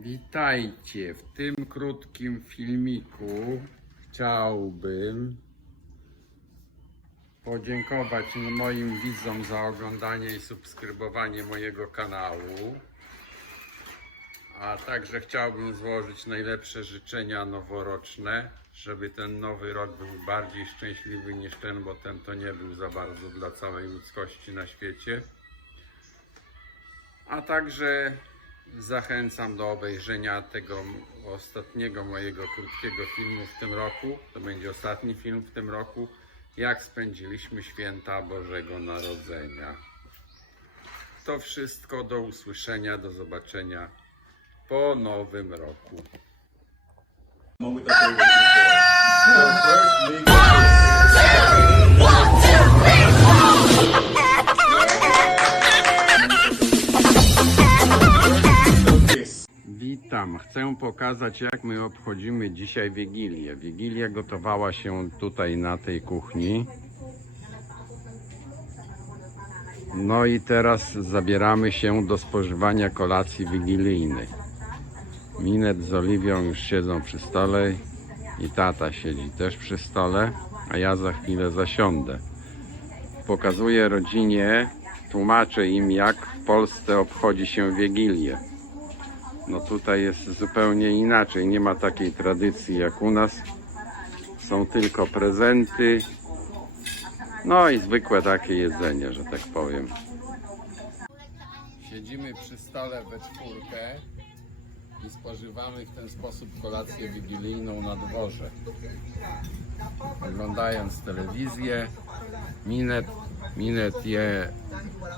Witajcie. W tym krótkim filmiku chciałbym podziękować moim widzom za oglądanie i subskrybowanie mojego kanału. A także chciałbym złożyć najlepsze życzenia noworoczne, żeby ten nowy rok był bardziej szczęśliwy niż ten, bo ten to nie był za bardzo dla całej ludzkości na świecie. A także zachęcam do obejrzenia tego ostatniego mojego krótkiego filmu w tym roku. To będzie ostatni film w tym roku. Jak spędziliśmy święta Bożego Narodzenia. To wszystko do usłyszenia, do zobaczenia po nowym roku. Pokazać, jak my obchodzimy dzisiaj Wigilię. Wigilia gotowała się tutaj na tej kuchni. No i teraz zabieramy się do spożywania kolacji wigilijnej. Minet z Oliwią już siedzą przy stole i tata siedzi też przy stole, a ja za chwilę zasiądę. Pokazuję rodzinie, tłumaczę im, jak w Polsce obchodzi się Wigilię. No tutaj jest zupełnie inaczej. Nie ma takiej tradycji jak u nas. Są tylko prezenty. No i zwykłe takie jedzenie, że tak powiem. Siedzimy przy stole we czwórkę i spożywamy w ten sposób kolację wigilijną na dworze. Oglądając telewizję, Minet, Minet je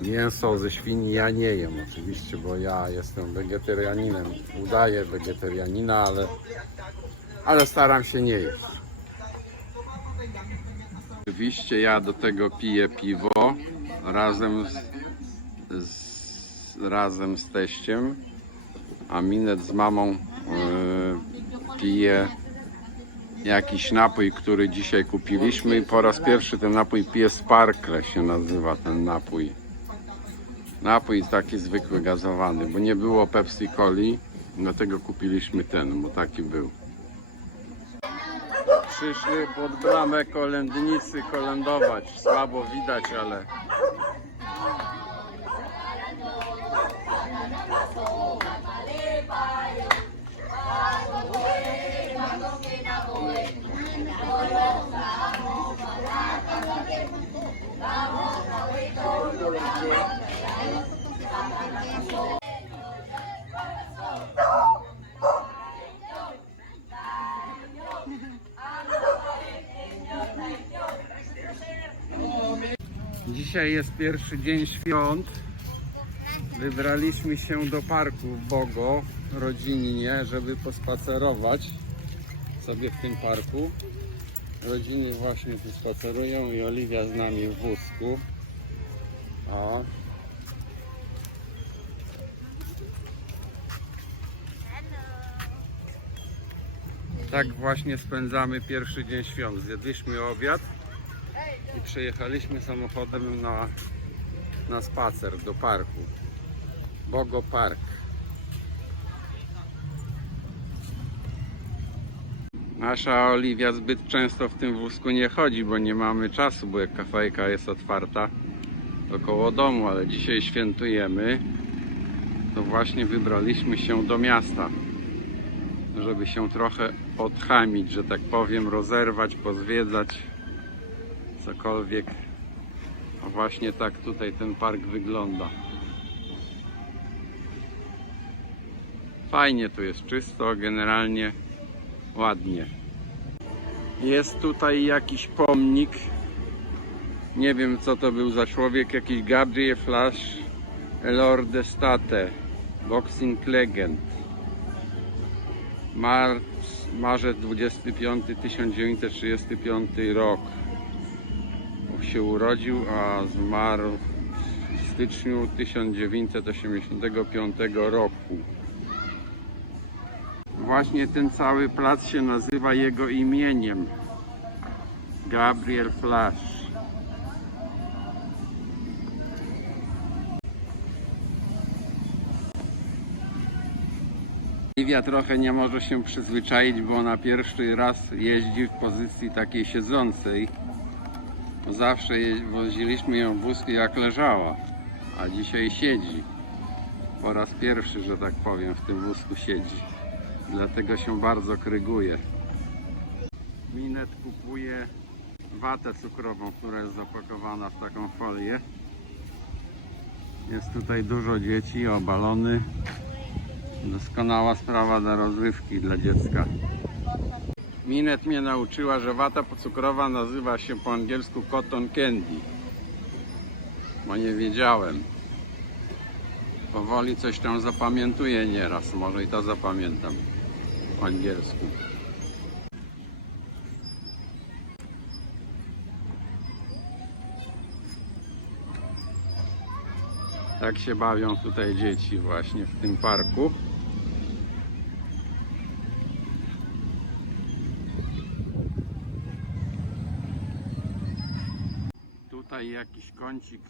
mięso ze świni. Ja nie jem oczywiście, bo ja jestem wegetarianinem. Udaję wegetarianina, ale, ale staram się nie jeść. Oczywiście ja do tego piję piwo razem z, z, razem z teściem, a Minet z mamą yy, pije jakiś napój, który dzisiaj kupiliśmy po raz pierwszy ten napój pije Sparkle się nazywa ten napój. Napój taki zwykły gazowany, bo nie było Pepsi Coli, dlatego kupiliśmy ten, bo taki był. Przyszły pod bramę kolędnicy kolędować. Słabo widać, ale Dzisiaj jest pierwszy dzień świąt. Wybraliśmy się do parku w Bogo rodzinnie, żeby pospacerować sobie w tym parku. Rodziny właśnie tu spacerują i Oliwia z nami w wózku. O. Tak właśnie spędzamy pierwszy dzień świąt. Zjedliśmy obiad i przejechaliśmy samochodem na, na spacer do parku. Bogo Park. Nasza Oliwia zbyt często w tym wózku nie chodzi, bo nie mamy czasu, bo jak kafejka jest otwarta około domu, ale dzisiaj świętujemy. To właśnie wybraliśmy się do miasta, żeby się trochę odchamić, że tak powiem, rozerwać, pozwiedzać cokolwiek. A właśnie tak tutaj ten park wygląda. Fajnie tu jest czysto, generalnie ładnie. Jest tutaj jakiś pomnik. Nie wiem co to był za człowiek, jakiś Gabriel Flash Elor de State Boxing Legend Marc, marzec 25 1935 rok się urodził, a zmarł w styczniu 1985 roku. Właśnie ten cały plac się nazywa jego imieniem. Gabriel Flash. Livia trochę nie może się przyzwyczaić, bo ona pierwszy raz jeździ w pozycji takiej siedzącej. Zawsze woziliśmy ją w wózku jak leżała, a dzisiaj siedzi. Po raz pierwszy, że tak powiem, w tym wózku siedzi. Dlatego się bardzo kryguje. Minet kupuje watę cukrową, która jest zapakowana w taką folię. Jest tutaj dużo dzieci, o balony. Doskonała sprawa dla rozrywki dla dziecka. Minet mnie nauczyła, że wata cukrowa nazywa się po angielsku cotton candy. Bo nie wiedziałem. Powoli coś tam zapamiętuję nieraz. Może i to zapamiętam angielsku. Tak się bawią tutaj dzieci właśnie w tym parku. Tutaj jakiś kącik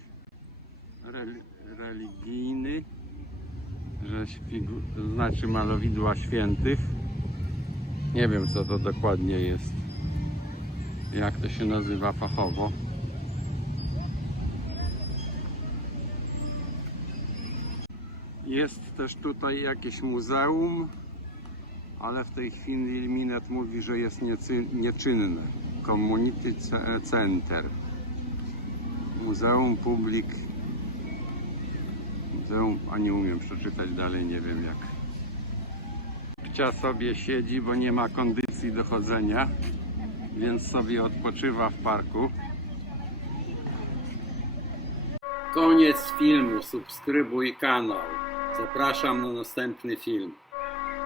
reli- religijny, że znaczy malowidła świętych. Nie wiem co to dokładnie jest. Jak to się nazywa fachowo. Jest też tutaj jakieś muzeum, ale w tej chwili Minet mówi, że jest nieczynne. Community Ce- Center. Muzeum Public. Muzeum, a nie umiem przeczytać dalej, nie wiem jak. Pcia sobie siedzi, bo nie ma kondycji do chodzenia, więc sobie odpoczywa w parku. Koniec filmu. Subskrybuj kanał. Zapraszam na następny film.